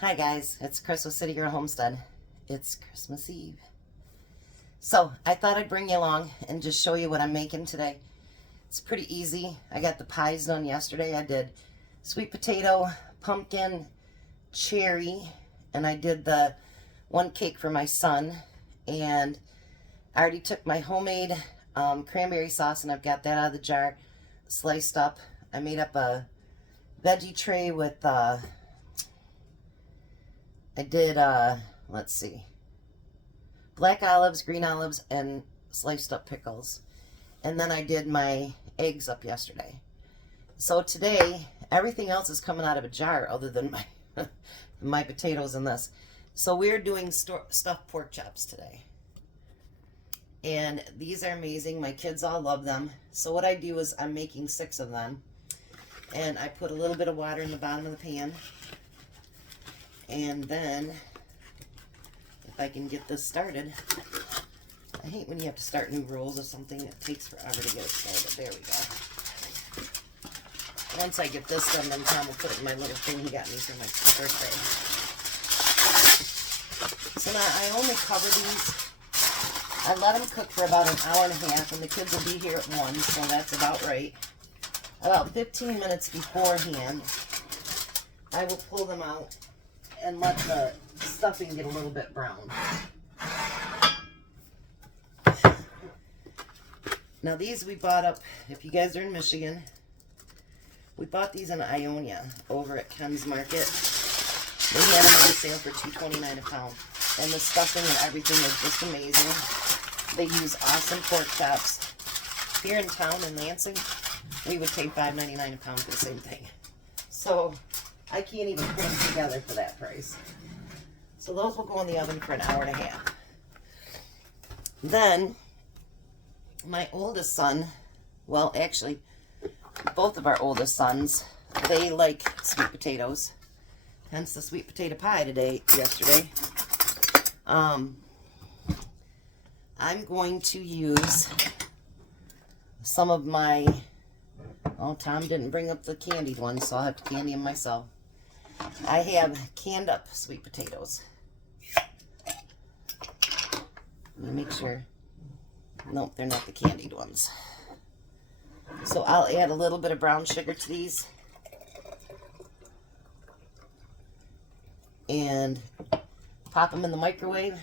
Hi guys, it's Chris with Citygirlhomestead. It's Christmas Eve. So I thought I'd bring you along and just show you what I'm making today. It's pretty easy. I got the pies done yesterday. I did sweet potato, pumpkin, cherry, and I did the one cake for my son. And I already took my homemade cranberry sauce and I've got that out of the jar, sliced up. I made up a veggie tray with I did, let's see, black olives, green olives, and sliced up pickles. And then I did my eggs up yesterday. So today, everything else is coming out of a jar other than my potatoes and this. So we're doing stuffed pork chops today. And these are amazing. My kids all love them. So what I do is I'm making 6 of them. And I put a little bit of water in the bottom of the pan. And then, if I can get this started, I hate when you have to start new rolls of something. It takes forever to get it started. There we go. Once I get this done, then Tom will put it in my little thing he got me for my birthday. So now I only cover these. I let them cook for about an hour and a half, and the kids will be here at 1, so that's about right. About 15 minutes beforehand, I will pull them out and let the stuffing get a little bit brown. Now these we bought up, if you guys are in Michigan, we bought these in Ionia over at Ken's Market. They had them on sale for $2.29 a pound. And the stuffing and everything is just amazing. They use awesome pork chops. Here in town in Lansing, we would pay $5.99 a pound for the same thing. So I can't even put them together for that price. So those will go in the oven for an hour and a half. Then, my oldest son, well actually, both of our oldest sons, they like sweet potatoes. Hence the sweet potato pie yesterday. I'm going to use some of my, oh, Tom didn't bring up the candied ones, so I'll have to candy them myself. I have canned up sweet potatoes. Let me make sure. Nope, they're not the candied ones. So I'll add a little bit of brown sugar to these. And pop them in the microwave.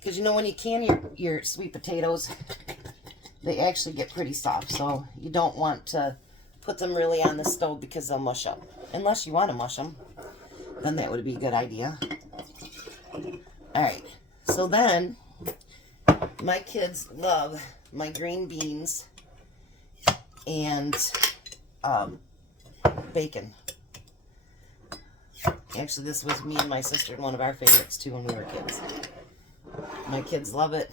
Because you know when you can your sweet potatoes, they actually get pretty soft. So you don't want to put them really on the stove because they'll mush up. Unless you want to mush them, then that would be a good idea. Alright, so then my kids love my green beans and bacon. Actually, this was me and my sister and one of our favorites too when we were kids. My kids love it.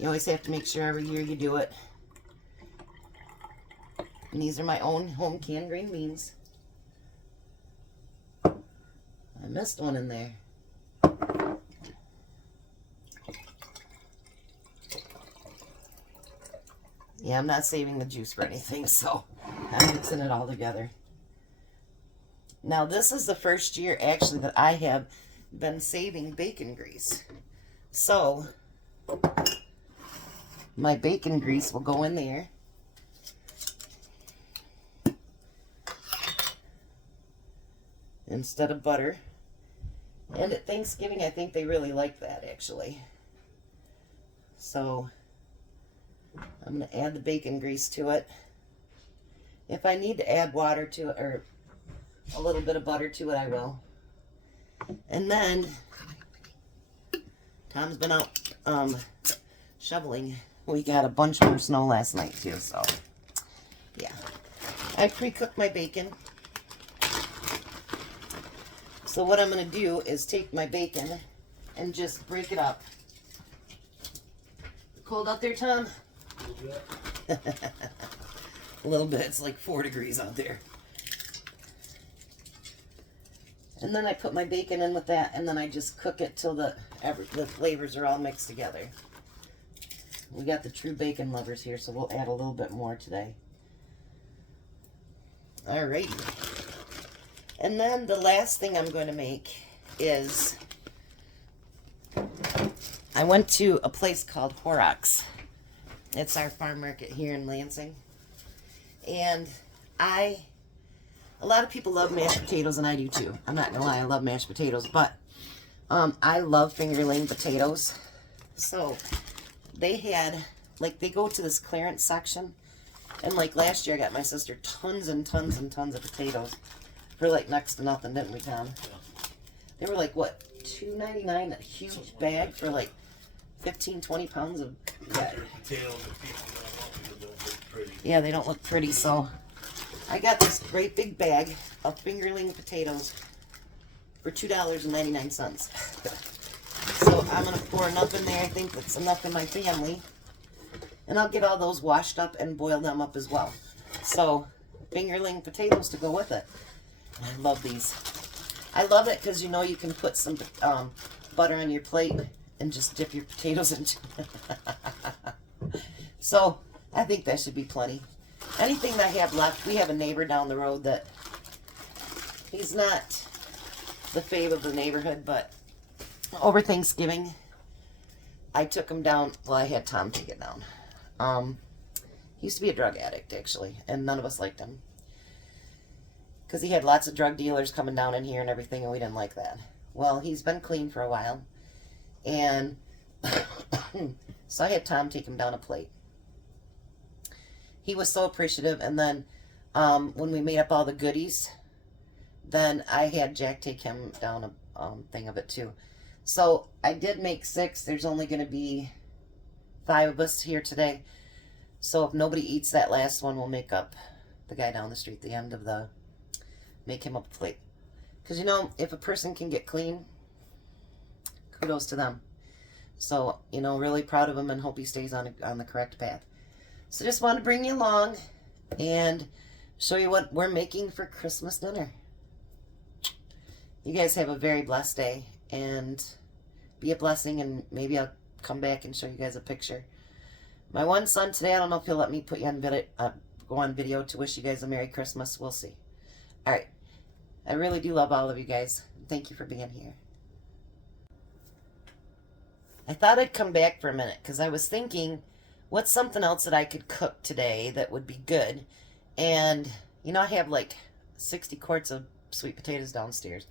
You always have to make sure every year you do it. And these are my own home canned green beans. I missed one in there. Yeah, I'm not saving the juice for anything, so I'm mixing it all together. Now, this is the first year, actually, that I have been saving bacon grease. So, my bacon grease will go in there. Instead of butter. And at Thanksgiving, I think they really like that, actually. So, I'm going to add the bacon grease to it. If I need to add water to it, or a little bit of butter to it, I will. And then, Tom's been out shoveling. We got a bunch more snow last night, too, so, yeah. I pre-cooked my bacon. So what I'm going to do is take my bacon and just break it up. Cold out there, Tom? A little bit. It's like 4 degrees out there. And then I put my bacon in with that, and then I just cook it till the flavors are all mixed together. We got the true bacon lovers here, so we'll add a little bit more today. Alrighty. And then the last thing I'm going to make is, I went to a place called Horrocks. It's our farm market here in Lansing. And a lot of people love mashed potatoes, and I do too. I'm not gonna lie, I love mashed potatoes, but I love fingerling potatoes. So they had, like, they go to this clearance section, and like last year I got my sister tons and tons and tons of potatoes for like next to nothing, didn't we, Tom? Yeah. They were like, what, $2.99 a huge bag for like 15, 20 pounds of, yeah. Potatoes that people don't want because they don't look pretty. Yeah, they don't look pretty, so I got this great big bag of fingerling potatoes for $2.99. So I'm going to pour enough in there. I think that's enough in my family. And I'll get all those washed up and boil them up as well. So fingerling potatoes to go with it. I love these. I love it because, you know, you can put some butter on your plate and just dip your potatoes into it. So I think that should be plenty. Anything that I have left, we have a neighbor down the road that he's not the fave of the neighborhood, but over Thanksgiving, I took him down. Well, I had Tom take it down. He used to be a drug addict, actually, and none of us liked him because he had lots of drug dealers coming down in here and everything, and we didn't like that. Well, he's been clean for a while, and so I had Tom take him down a plate. He was so appreciative, and then when we made up all the goodies, then I had Jack take him down a thing of it too. So I did make 6. There's only going to be 5 of us here today. So if nobody eats that last one, we'll make up the guy down the street, the end of the, make him up a plate. Because, you know, if a person can get clean, kudos to them. So, you know, really proud of him and hope he stays on the correct path. So just want to bring you along and show you what we're making for Christmas dinner. You guys have a very blessed day and be a blessing, and maybe I'll come back and show you guys a picture. My one son today, I don't know if he'll let me put you on go on video to wish you guys a Merry Christmas. We'll see. All right. I really do love all of you guys. Thank you for being here. I thought I'd come back for a minute because I was thinking, what's something else that I could cook today that would be good? And, you know, I have like 60 quarts of sweet potatoes downstairs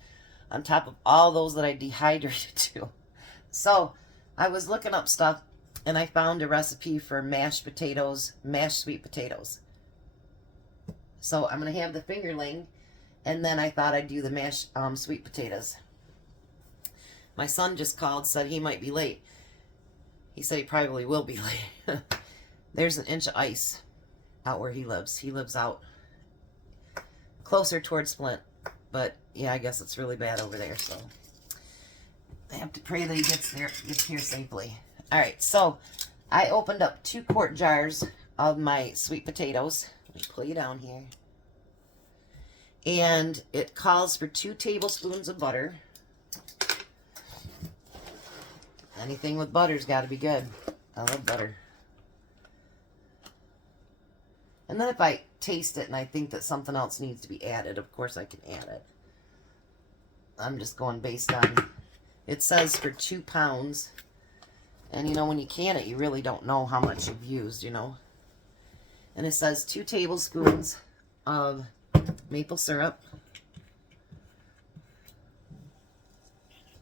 on top of all those that I dehydrated too. So I was looking up stuff and I found a recipe for mashed potatoes, mashed sweet potatoes. So I'm going to have the fingerling, and then I thought I'd do the mashed sweet potatoes. My son just called, said he might be late. He said he probably will be late. There's an inch of ice out where he lives. He lives out closer towards Flint. But yeah, I guess it's really bad over there, so I have to pray that he gets here safely. All right, so I opened up 2 quart jars of my sweet potatoes. Let me pull you down here. And it calls for 2 tablespoons of butter. Anything with butter's got to be good. I love butter. And then if I taste it and I think that something else needs to be added, of course I can add it. I'm just going based on, it says for 2 pounds. And you know, when you can it, you really don't know how much you've used, you know. And it says 2 tablespoons of maple syrup.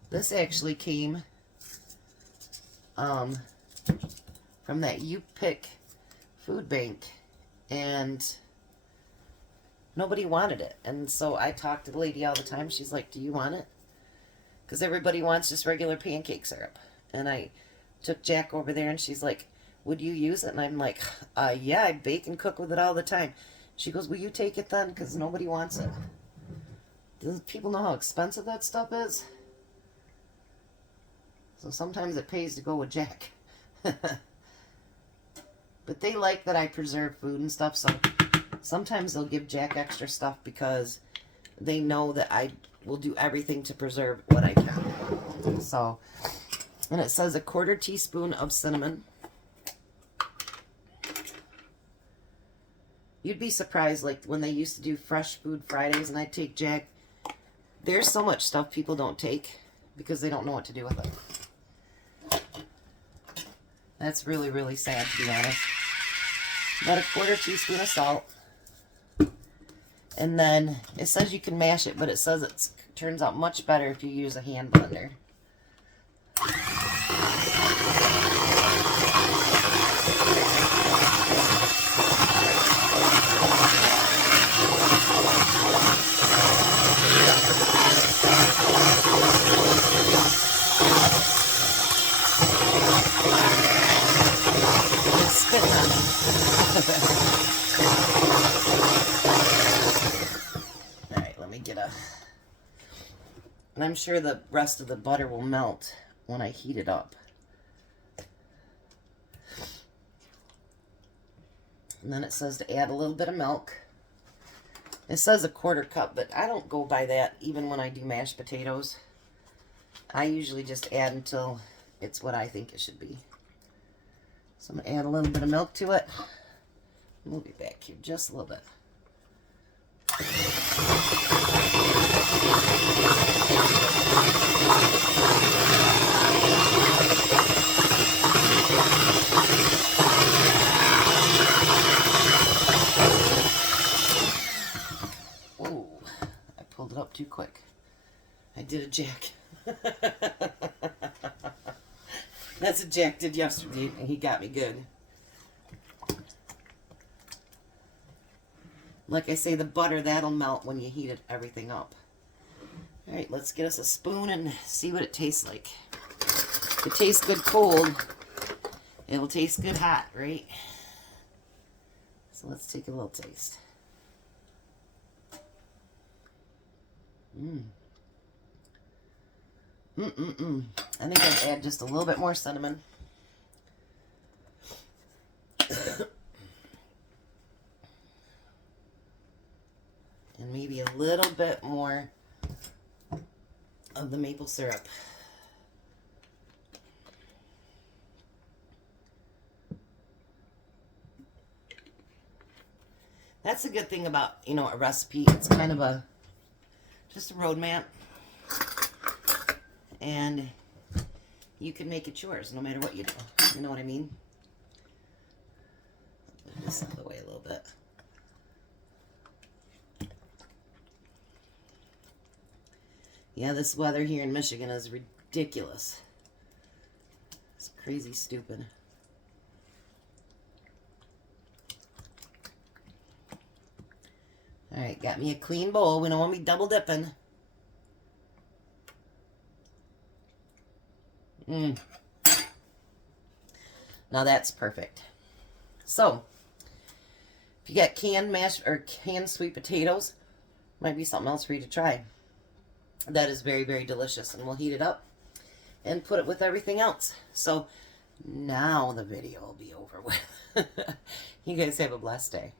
This actually came from that You Pick food bank, and nobody wanted it. And so I talk to the lady all the time. She's like, do you want it? Because everybody wants just regular pancake syrup. And I took Jack over there and she's like, would you use it? And I'm like, yeah, I bake and cook with it all the time. She goes, will you take it then? Because nobody wants it. Do people know how expensive that stuff is? So sometimes it pays to go with Jack. But they like that I preserve food and stuff, so sometimes they'll give Jack extra stuff because they know that I will do everything to preserve what I can. So, and it says 1/4 teaspoon of cinnamon. You'd be surprised, like when they used to do Fresh Food Fridays and I'd take Jack, There's so much stuff people don't take because they don't know what to do with it. That's really, really sad, to be honest. About a 1/4 teaspoon of salt. And then it says you can mash it, but it says it turns out much better if you use a hand blender. It's spitting on me. Alright, let me get a... And I'm sure the rest of the butter will melt when I heat it up. And then it says to add a little bit of milk. It says a 1/4 cup, but I don't go by that even when I do mashed potatoes. I usually just add until it's what I think it should be. So I'm going to add a little bit of milk to it. Move it back here just a little bit. Oh, I pulled it up too quick. I did a jack. That's what Jack did yesterday, and he got me good. Like I say, the butter, that'll melt when you heat everything up. Alright, let's get us a spoon and see what it tastes like. If it tastes good cold, it will taste good hot, right? So let's take a little taste. I think I'd add just a little bit more cinnamon. And maybe a little bit more of the maple syrup. That's a good thing about, you know, a recipe. It's kind of just a roadmap. And you can make it yours no matter what you do. You know what I mean? Move this out of the way a little bit. Yeah, this weather here in Michigan is ridiculous. It's crazy stupid. Alright, got me a clean bowl. We don't want me double dipping. Now that's perfect. So, if you got canned mashed or canned sweet potatoes, might be something else for you to try. That is very, very delicious, and we'll heat it up and put it with everything else. So now the video will be over with. You guys have a blessed day.